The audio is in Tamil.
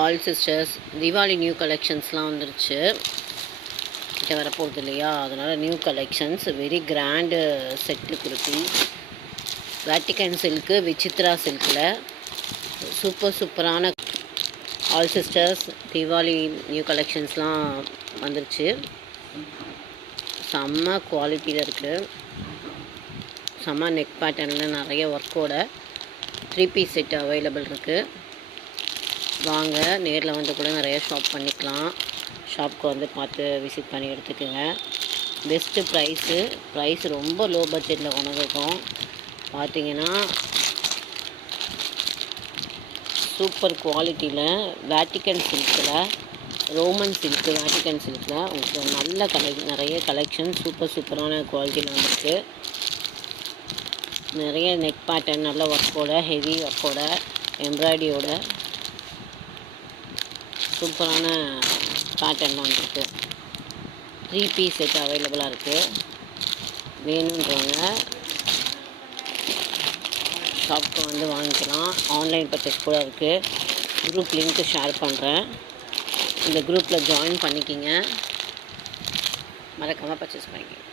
ஆல் சிஸ்டர்ஸ் தீபாவளி நியூ கலெக்ஷன்ஸ்லாம் வந்துருச்சு. கிட்ட வரப்போகுது இல்லையா, அதனால் new collections very grand set kurti. வேட்டிகன் சில்க்கு விசித்ரா சில்கில் சூப்பரான ஆல் சிஸ்டர்ஸ் தீபாவளி நியூ கலெக்ஷன்ஸ்லாம் வந்துருச்சு. செம்ம குவாலிட்டியில் இருக்குது. செம்ம நெக் பேட்டர்னில் நிறைய ஒர்க்கோட 3 பீஸ் செட் அவைலபிள் இருக்குது. வாங்க நேரில் வந்து கூட நிறைய ஷாப் பண்ணிக்கலாம். ஷாப்க்கு வந்து பார்த்து விசிட் பண்ணி எடுத்துக்கோங்க. பெஸ்ட்டு ப்ரைஸ் ரொம்ப லோ பட்ஜெட்டில் கொண்டு வந்திருக்கோம். பார்த்தீங்கன்னா சூப்பர் குவாலிட்டியில் வேட்டிகன் சில்கில் ரோமன் சில்க்கு வேட்டிகன் சில்கில் உங்களுக்கு நல்ல நிறைய கலெக்ஷன் சூப்பரான குவாலிட்டியில் வந்துருக்கு. நிறைய நெக் பேட்டர்ன் நல்ல ஒர்க்கோட ஹெவி ஒர்க்கோட எம்ப்ராய்டியோட சூப்பரான பேட்டர்ன் வந்துருக்கு. 3 பீஸ் செட் அவைலபிளாக இருக்குது. வேணுன்றவங்க ஷாப்க்கு வந்து வாங்கிக்கலாம். ஆன்லைன் பர்ச்சேஸ் கூட இருக்குது. குரூப் லிங்க்கு ஷேர் பண்ணுறேன். இந்த குரூப்பில் ஜாயின் பண்ணிக்கிங்க. மறக்காமல் பர்ச்சேஸ் பண்ணிக்கிங்க.